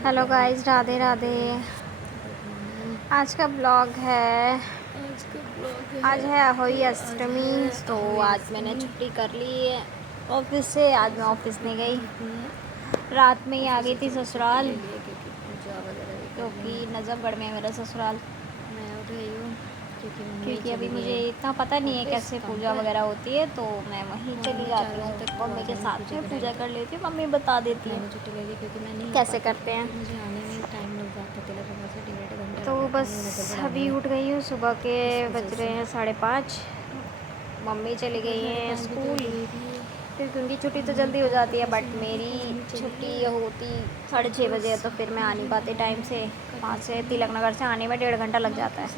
Hello guys, Radhe Radhe. आज का blog है। आज है अहोई अष्टमी, तो आज मैंने छुट्टी कर ली है ऑफिस से। आज मैं ऑफिस नहीं गई, रात में ही आ गई थी ससुराल, क्योंकि नजफगढ़ में है मेरा ससुराल। मैं उठ गई हूँ क्योंकि अभी मुझे इतना पता नहीं है कैसे पूजा वगैरह होती है, तो मैं वहीं चली जाती हूँ, मम्मी के साथ में पूजा कर लेती हूँ। मम्मी बता देती है छुट्टी ले ली क्योंकि मैं नहीं कैसे करते हैं। मुझे आने में टाइम लग जाता, तिलक के बाद से 1.5 घंटा तो लग बस जाता अभी उठ गई हूँ, सुबह के बज रहे हैं 5:30। मम्मी चली गई हैं स्कूल, क्योंकि उनकी छुट्टी तो जल्दी हो जाती है, बट मेरी छुट्टी होती 6:30 बजे है, तो फिर मैं आ नहीं पाती टाइम से। वहाँ से तिलक नगर से आने में 1.5 घंटा लग जाता है।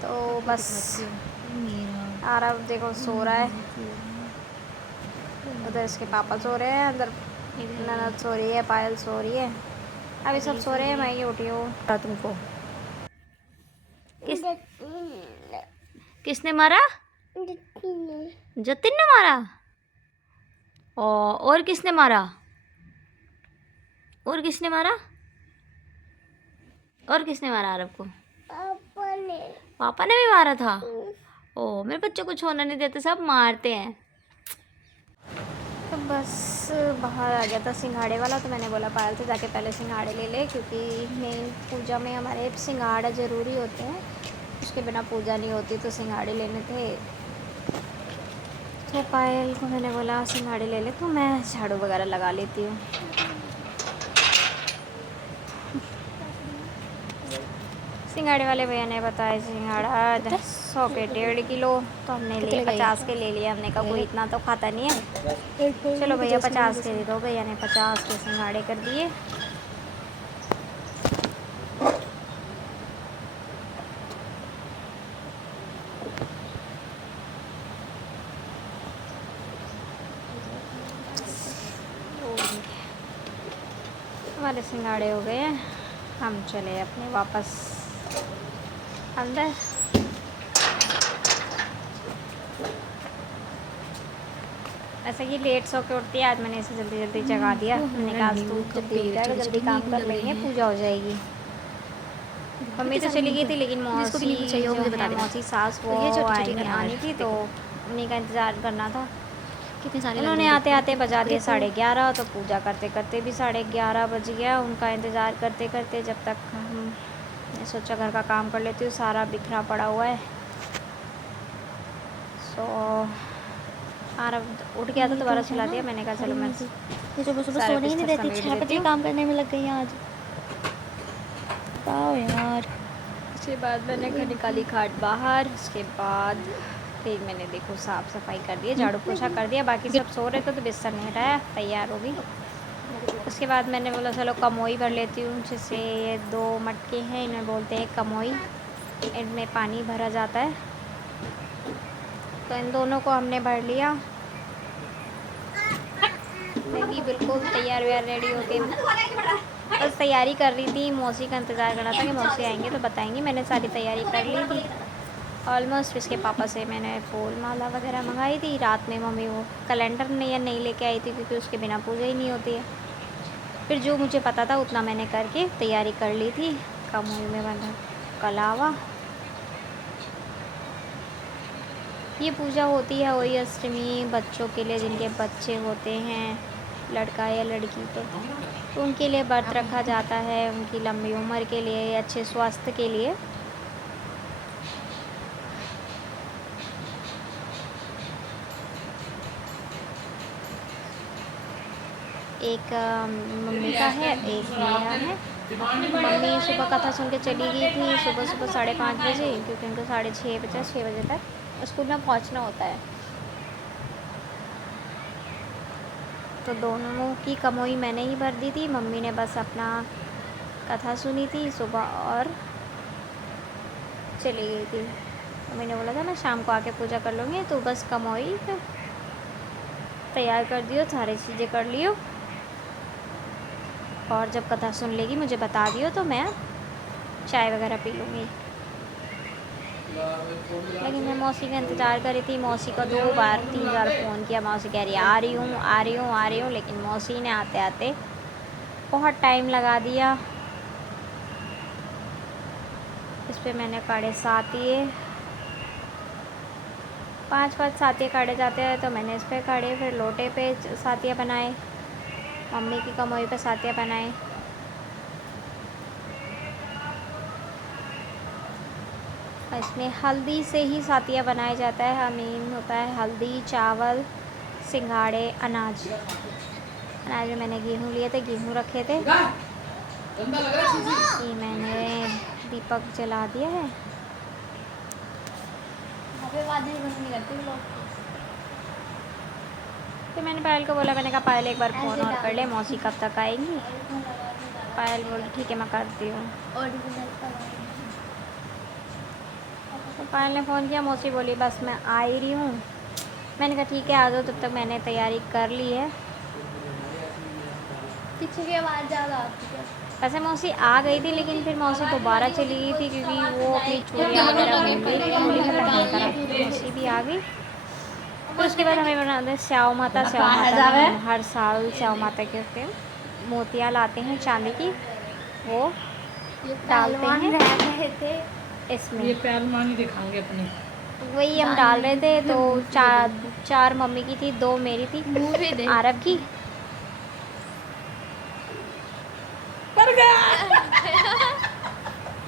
तो बस आराम, देखो सो रहा है उधर, इसके पापा सो रहे हैं अंदर, ननद सो रही है, पायल सो रही है, अभी सब सो रहे हैं, मैं ही उठी हूँ। तुमको किसने मारा? जतिन ने मारा। और किसने मारा? और किसने मारा? और किसने मारा आरव को? पापा ने भी मारा था। ओ, मेरे बच्चों को छोड़ना नहीं देते, सब मारते हैं। तो बस बाहर आ गया था सिंघाड़े वाला, तो मैंने बोला पायल से जाके पहले सिंघाड़े ले ले, क्योंकि मेन पूजा में हमारे सिंघाड़ा ज़रूरी होते हैं, उसके बिना पूजा नहीं होती, तो सिंघाड़े लेने थे। तो पायल को मैंने बोला सिंघाड़े ले ले, तो मैं झाड़ू वगैरह लगा लेती हूँ। सिंघाड़े वाले भैया ने बताया सिंघाड़ा 100 के 1.5 किलो, तो हमने लिए 50 के ले लिए। हमने कहा कोई इतना तो खाता नहीं है, चलो भैया 50 के दे दो। भैया ने 50 के सिंघाड़े कर दिए। हमारे सिंघाड़े हो गए हैं, हम चले अपने वापस अंदर। ऐसा कि लेट सो के उठती है, आज मैंने इसे जल्दी जल्दी जगा दिया। मैंने कहा आज तू जल्दी उठ जाएगा, जल्दी काम कर लेंगे, पूजा हो जाएगी। मम्मी तो चली गई थी, लेकिन मौसी जो है, मौसी सास, वो आनी थी, तो उन्हीं का इंतज़ार करना था। कितने सारे उन्होंने आते आते बजा दिए 11:30, तो पूजा करते करते भी 11:30 बज गया। उनका इंतज़ार करते करते, जब तक मैं सोचा घर का काम कर लेती हूँ, सारा बिखरा पड़ा हुआ है। सो आरव उठ गया था, दोबारा सुला दिया। मैंने कहा चलो मैं सुबह सुबह सोने ही नहीं देती, 6 बजे काम करने में लग गई आज। बताओ यार। उसके बाद मैंने घर निकाली खाट बाहर। उसके बाद फिर मैंने देखो साफ़ सफाई कर दी, झाड़ू पोछा कर दिया। बाकी सब सो रहे थे, तो बिस्तर नहीं हटाया, तैयार हो गई। उसके बाद मैंने बोला चलो कमोई भर लेती हूँ, जैसे ये 2 मटके हैं, इन्हें बोलते हैं कमोई, इनमें पानी भरा जाता है। तो इन दोनों को हमने भर लिया। मैं भी बिल्कुल तैयार व्यार रेडी हो गई, बस तैयारी कर रही थी। मौसी का इंतज़ार करना था कि मौसी आएंगे तो बताएंगी। मैंने सारी तैयारी कर ली थी ऑलमोस्ट। इसके पापा से मैंने फूल माला वगैरह मंगाई थी। रात में मम्मी वो कैलेंडर नहीं लेके आई थी, क्योंकि उसके बिना पूजा ही नहीं होती है। फिर जो मुझे पता था उतना मैंने करके तैयारी कर ली थी। कमोई में बना कलावा। ये पूजा होती है होली अष्टमी बच्चों के लिए, जिनके बच्चे होते हैं, लड़का या लड़की, तो उनके लिए व्रत रखा जाता है, उनकी लंबी उम्र के लिए, अच्छे स्वास्थ्य के लिए। एक मम्मी का है, एक मेरा है। मम्मी सुबह कथा सुन के चली गई थी, सुबह सुबह 5:30 बजे, क्योंकि उनको 6 बजे तक स्कूल में पहुंचना होता है। तो दोनों की कमोई मैंने ही भर दी थी। मम्मी ने बस अपना कथा सुनी थी सुबह और चली गई थी। मम्मी ने बोला था मैं शाम को आके पूजा कर लूँगी, तो बस कमोई तैयार कर दियो, सारी चीज़ें कर लियो, और जब कथा सुन लेगी मुझे बता दियो, तो मैं चाय वगैरह पी लूँगी। लेकिन मैं मौसी का इंतज़ार कर रही थी। मौसी को 2 बार 3 बार फ़ोन किया, मौसी कह रही आ रही हूँ आ रही हूँ आ रही हूँ, लेकिन मौसी ने आते आते बहुत टाइम लगा दिया। इस पे मैंने काढ़े सातिए, 5 सातिए काढ़े जाते हैं, तो मैंने इस पे काढ़े, फिर लोटे पे सातिया बनाए, मम्मी की कमोई पे सातिया बनाए। इसमें हल्दी से ही सातिया बनाया जाता है। हमीन होता है हल्दी, चावल, सिंघाड़े, अनाज में मैंने गेहूँ लिए थे, गेहूँ रखे थे। ये मैंने दीपक जला दिया है। फिर मैंने पायल को बोला, मैंने कहा पायल एक बार फ़ोन और कर ले, मौसी कब तक आएंगी। पायल बोली ठीक है मैं करती हूँ। तो पायल ने फ़ोन किया, मौसी बोली बस मैं आ ही रही हूँ। मैंने कहा ठीक है आ जाओ, तब तक मैंने तैयारी कर ली है। पीछे की आवाज़ ज़्यादा आती है। वैसे मौसी आ गई थी, लेकिन फिर मौसी दोबारा चली गई थी क्योंकि वो अपनी चूड़ियाँ वगैरह भूल गई थी, होली में पहन कर आई थी। मौसी भी आ गई। फिर उसके बाद हमें बनाते हैं स्याऊ माता। स्याऊ माता में हम हर साल स्याऊ माता के उसके मोतियाँ लाते हैं चांदी की, वो डालते हैं इसमें। ये पहलवानी दिखाएंगे अपनी। वही हम डाल रहे थे, तो चार मम्मी की थी, 2 मेरी थी, आरब की।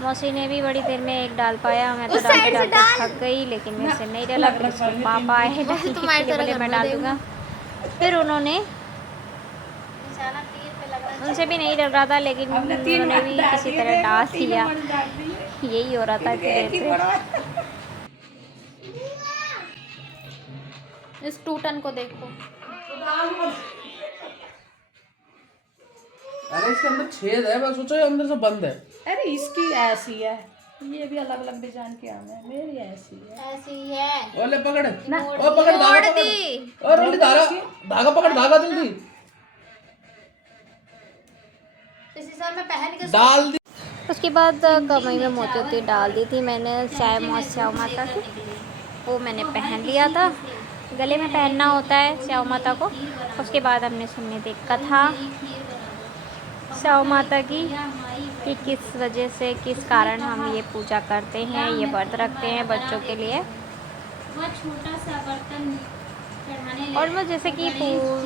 मौसी ने भी बड़ी देर में एक डाल पाया, मैं तो डालते डालते थक गई, लेकिन मेरे से नहीं डाला। फिर उसके पापा आए डालने के लिए, बोले मैं डाल दूँगा। फिर उन्होंने, उनसे भी नहीं डल रहा था, लेकिन उन्होंने भी किसी तरह डाल दिया। यही हो रहा था इतनी देर से। इस टूटन को देखो। अरे इसके अंदर छेद है, मैं सोचा अंदर से बंद है। अरे इसकी ऐसी है, ये भी अलग अलग डिजाइन की आम है, मेरी ऐसी है। ऐसी है। ओले पकड़ ना, ओ पकड़ धागा पकड़, और रोली धागा पकड़, धागा जल्दी इसी साल मैं पहन के डाल दी। उसके बाद कमई में मोती डाल दी थी मैंने स्याऊ माता की, वो मैंने पहन लिया था। गले में पहनना होता है स्याऊ माता को। उसके बाद हमने सुननी थी कथा स्याऊ माता की, कि किस वजह से, किस कारण हम ये पूजा करते हैं, ये व्रत रखते हैं बच्चों के लिए। और वो जैसे कि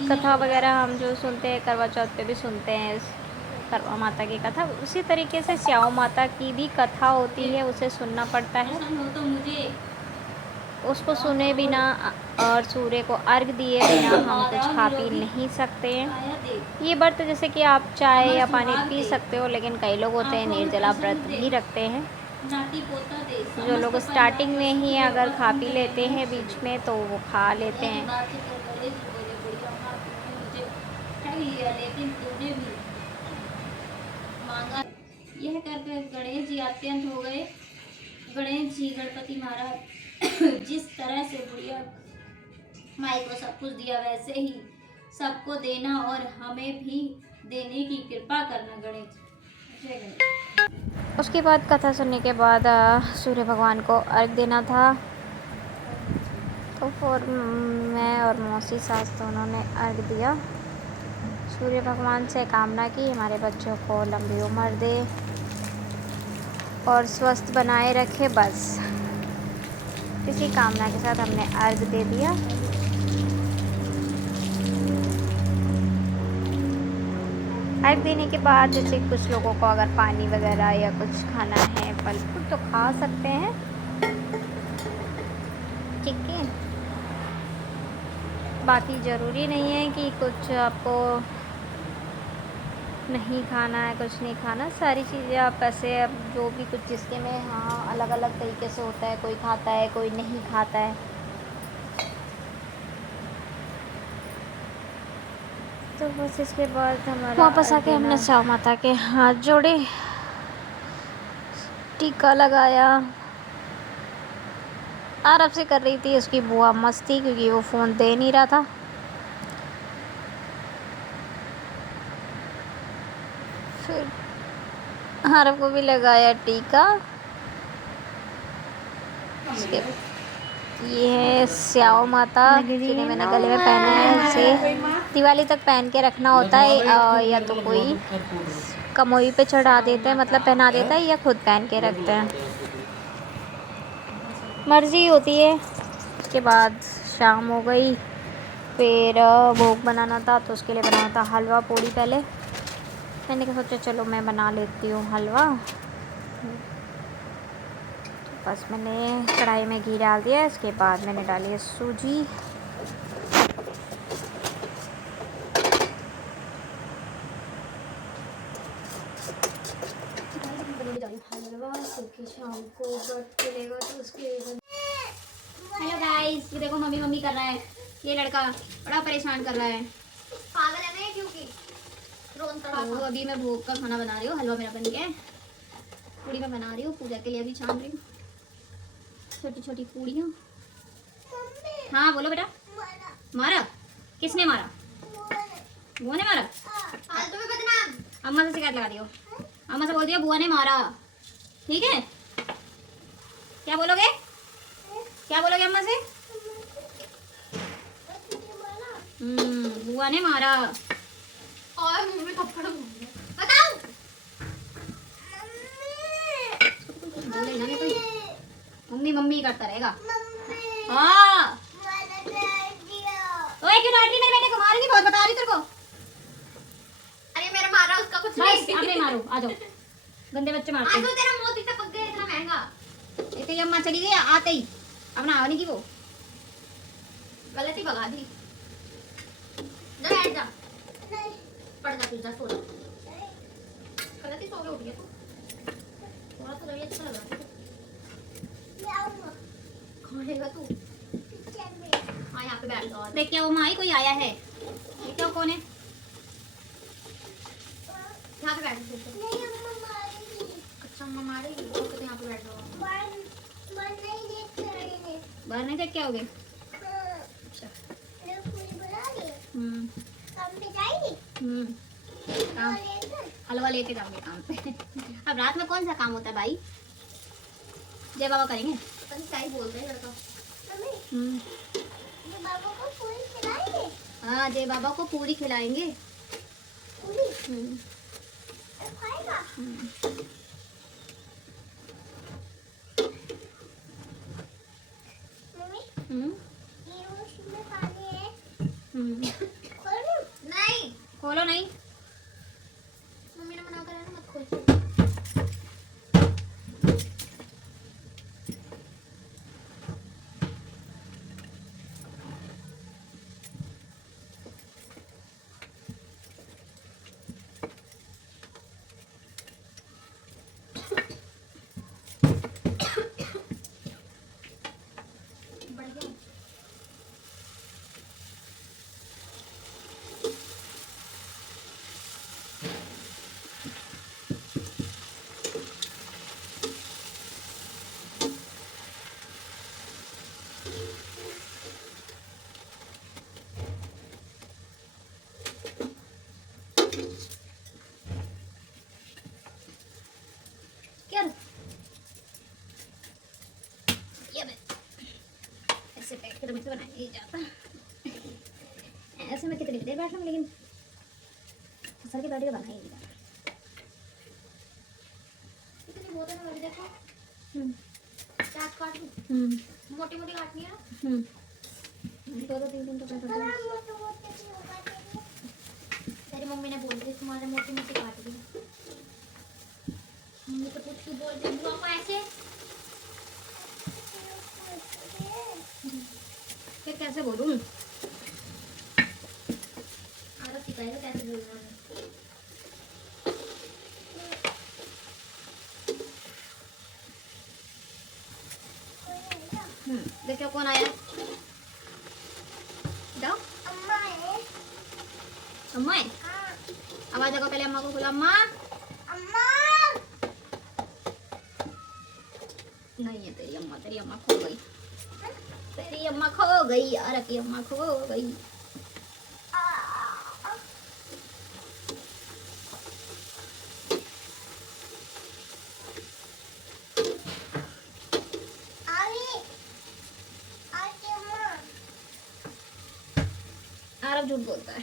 कथा वगैरह हम जो सुनते हैं, करवा चौथ पे भी सुनते हैं करवा माता की कथा, उसी तरीके से स्याऊ माता की भी कथा होती है, उसे सुनना पड़ता है। उसको सुने बिना और सूर्य को अर्घ दिए बिना हम कुछ खा पी नहीं सकते हैं। ये व्रत जैसे कि आप चाय या पानी पी सकते हो, लेकिन कई लोग होते हैं निर्जला व्रत भी रखते हैं। जो लोग स्टार्टिंग में ही अगर खा पी लेते हैं बीच में, तो वो खा लेते हैं। यह करके गणेश जी अत्यंत हो गए। गणेश जी गणपति महाराज जिस तरह से बुढ़िया माई को सब कुछ दिया, वैसे ही सबको देना और हमें भी देने की कृपा करना गणेश। जय गणेश। उसके बाद कथा सुनने के बाद सूर्य भगवान को अर्घ देना था, तो फिर मैं और मौसी सास दोनों ने अर्घ दिया। सूर्य भगवान से कामना की हमारे बच्चों को लंबी उम्र दे और स्वस्थ बनाए रखे, बस इसी कामना के साथ हमने अर्घ दे दिया। अर्घ देने के बाद जैसे कुछ लोगों को अगर पानी वगैरह या कुछ खाना है, फल फ्रूट, तो खा सकते हैं, ठीक है। बाकी ज़रूरी नहीं है कि कुछ आपको नहीं खाना है, कुछ नहीं खाना। सारी चीज़ें आप ऐसे, अब जो भी कुछ जिसके में, हाँ अलग अलग तरीके से होता है, कोई खाता है कोई नहीं खाता है। तो बस इसके बाद हमारा वापस आके हमने स्याऊ माता के हाथ जोड़े, टीका लगाया। आराम से कर रही थी, उसकी बुआ मस्ती, क्योंकि वो फ़ोन दे नहीं रहा था। फिर आरव को भी लगाया टीका। ये है स्याऊ माता जिन्हें मैंने गले में पहना है, इसे दिवाली तक पहन के रखना होता है, या तो कोई कमोई पे चढ़ा देते हैं, मतलब पहना देता है, या खुद पहन के रखते हैं, मर्ज़ी होती है। उसके बाद शाम हो गई, फिर भोग बनाना था तो उसके लिए बनाना था हलवा पूड़ी। पहले मैंने कहा सोचा चलो मैं बना लेती हूँ हलवा। तो बस मैंने कढ़ाई में घी डाल दिया, इसके बाद मैंने डाली है सूजी। हलवा क्योंकि शाम को व्रत चलेगा तो उसके। हेलो गाइस, ये देखो मम्मी मम्मी कर रहा है, ये लड़का बड़ा परेशान कर रहा है, पागल है ना, क्योंकि तो अभी मैं भोग का खाना बना रही हूँ। हलवा मेरा बन गया है, पूड़ी मैं बना रही हूँ, पूजा के लिए अभी छान रही हूँ छोटी छोटी पूड़ियाँ। हाँ बोलो बेटा। मारा? किसने मारा? बुआ ने मारा? तुम्हें बदनाम। अम्मा से शिकायत लगा दियो, अम्मा से बोल दियो बुआ ने मारा, ठीक है? क्या बोलोगे? क्या बोलोगे अम्मा से? बुआ ने मारा। और मुंह में थप्पड़ बताओ। मम्मी मम्मी करता रहेगा। हाँ ओए क्यों डांट रही मेरे बेटे को? मारूंगी बहुत, बता रही तेरे को। अरे मेरा मारा उसका कुछ बस नहीं। अब नहीं मारो, आ जाओ, गंदे बच्चे मारते आज तो तेरा मोती टपक गया, इतना महंगा। हैं। ये अम्मा चली गई आते ही, अब ना आने की वो गलती भगा दी। जा बैठ जा, पढ़ जा, जा सो जा। गलती सो के उठ गया तू। थोड़ा तो रही अच्छा लग रहा है। खाएगा तू? हाँ यहाँ पे बैठ जाओ। देख क्या वो माई कोई आया है? ये क्या कौन है? यहाँ पे बैठ जाओ। अच्छा अम्मा मारेगी तो यहाँ पे बैठ जाओ। बाहर नहीं देख क्या हो गए? हम्म हम्म काम, हलवा लेके जाओगे काम पे। अब रात में कौन सा काम होता है भाई? जय बाबा करेंगे। पता नहीं क्या ही बोल रहे हैं लड़का। हम्म हाँ जय बाबा को पूरी खिलाएंगे। हम्म हम्म हम्म नहीं, खोलो नहीं। मम्मी ने मना करा ना, मत खोल। बढ़िया। क्या ये ऐसे बैठ के तो मुझसे बनाया नहीं जाता। ऐसे में कितनी देर बैठ लूँ, लेकिन फसल के बैठ के बना ही नहीं जाता। इतनी बहुत है ना, देखो हम्म प्याज काट लूं। मोटी मोटी काटनी है ना। दो दो तीन तीन तो कर दो। तेरी मम्मी ने बोल दिया तुम्हारे मोटी मोटी काट दी। मम्मी तो कुछ क्यों बोल रही बुआ को ऐसे? फिर कैसे बोलूँ? आरो सिखाएगा कैसे बोलना है। देखो कौन आया? जाओ अम्मा है। आवाज लगाओ पहले अम्मा को, बोलो अम्मा। नहीं है तेरी अम्मा खो गई। तेरी अम्मा खो गई यार, की अम्मा खो गई। आरब झूठ बोलता है।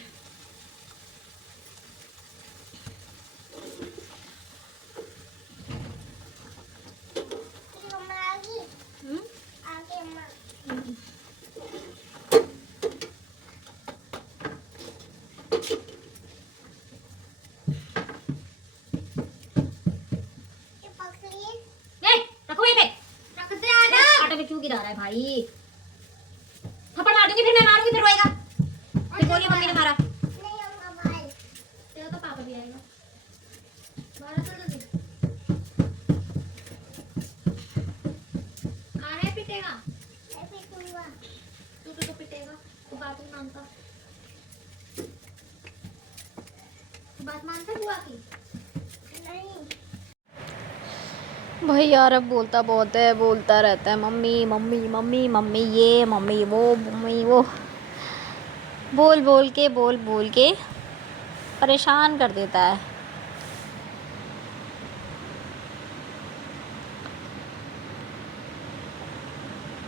है भाई, थप्पड़ मार दूंगी फिर मैं मारूंगी फिर रोएगा, फिर बोलिए मम्मी ने मारा। तेरा तो पापा भी आएगा, मारा तो जल्दी आ रहा है, पिटेगा तू तो पिटेगा, तू बात नहीं मानता, बात मानता बुआ की नहीं। भाई यार अब बोलता बहुत है, बोलता रहता है मम्मी मम्मी मम्मी मम्मी ये मम्मी वो, बोल बोल के परेशान कर देता है।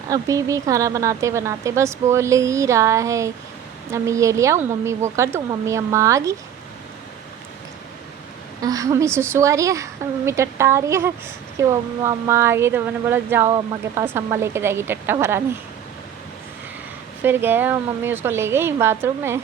अभी भी खाना बनाते बनाते बस बोल ही रहा है, मम्मी ये ले आऊँ, मम्मी वो कर दूँ, मम्मी अम्मा आ गई, मम्मी सुसु आ रही है, मम्मी टट्टा आ रही है कि वो अम्मा आ गई। तो मैंने बोला जाओ अम्मा के पास, अम्मा लेके जाएगी टट्टा भराने। फिर गए और मम्मी उसको ले गई बाथरूम में।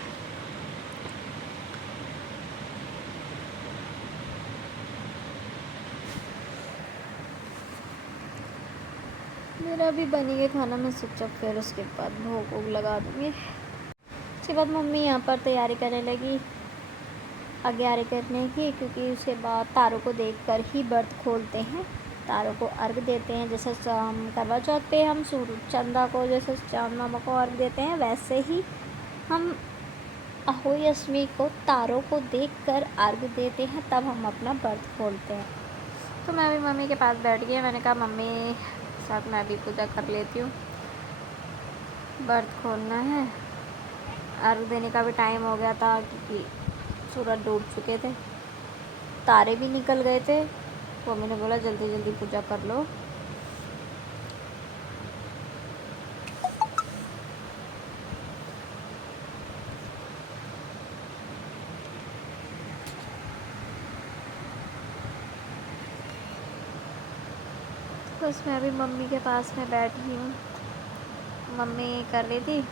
मेरा भी बनी गया खाना, मैं सोचा फिर उसके बाद भोग वोग लगा दूँगी। उसके बाद मम्मी यहाँ पर तैयारी करने लगी अग्यारह करने की, क्योंकि उसके बाद तारों को देखकर ही व्रत खोलते हैं, तारों को अर्घ देते हैं। जैसे करवा चौथ पे हम सूरज चंदा को, जैसे चांद मामा को अर्घ देते हैं, वैसे ही हम अहोई अष्टमी को तारों को देखकर अर्घ देते हैं, तब हम अपना व्रत खोलते हैं। तो मैं भी मम्मी के पास बैठ गई, मैंने कहा मम्मी साथ मैं भी पूजा कर लेती हूँ, व्रत खोलना है। अर्घ देने का भी टाइम हो गया था, क्योंकि सूरज डूब चुके थे, तारे भी निकल गए थे। तो मैंने बोला जल्दी जल्दी पूजा कर लो। बस मैं भी मम्मी के पास में बैठी हूँ, मम्मी कर रही थी।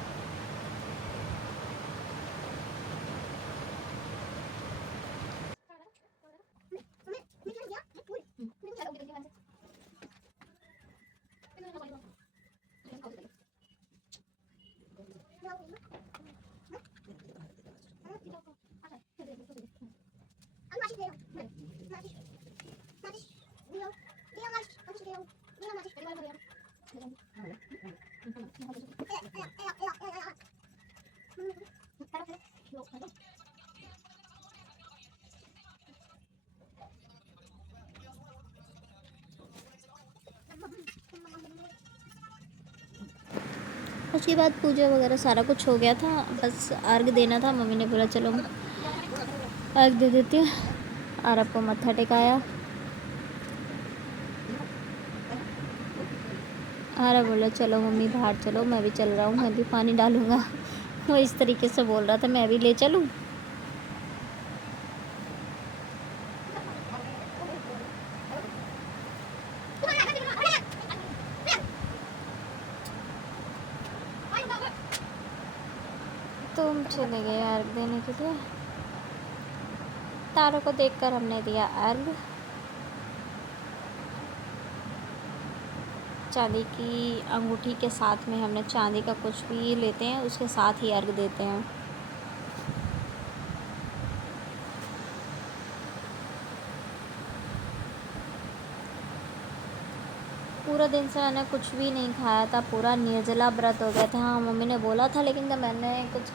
उसके बाद पूजा वगैरह सारा कुछ हो गया था, बस अर्घ देना था। मम्मी ने बोला चलो अर्घ दे देती हूँ, और आपको मत्था टेकाया। और बोला चलो मम्मी बाहर चलो, मैं भी चल रहा हूँ, मैं भी पानी डालूँगा। वो इस तरीके से बोल रहा था, मैं भी ले चलूँ। तुम चले गए अर्घ देने के लिए। तारों को देखकर हमने दिया अर्घ। चांदी की अंगूठी के साथ में हमने चांदी का कुछ भी लेते हैं, उसके साथ ही अर्घ देते हैं। पूरा दिन से मैंने कुछ भी नहीं खाया था, पूरा निर्जला व्रत हो गया था। हाँ मम्मी ने बोला था, लेकिन जब मैंने कुछ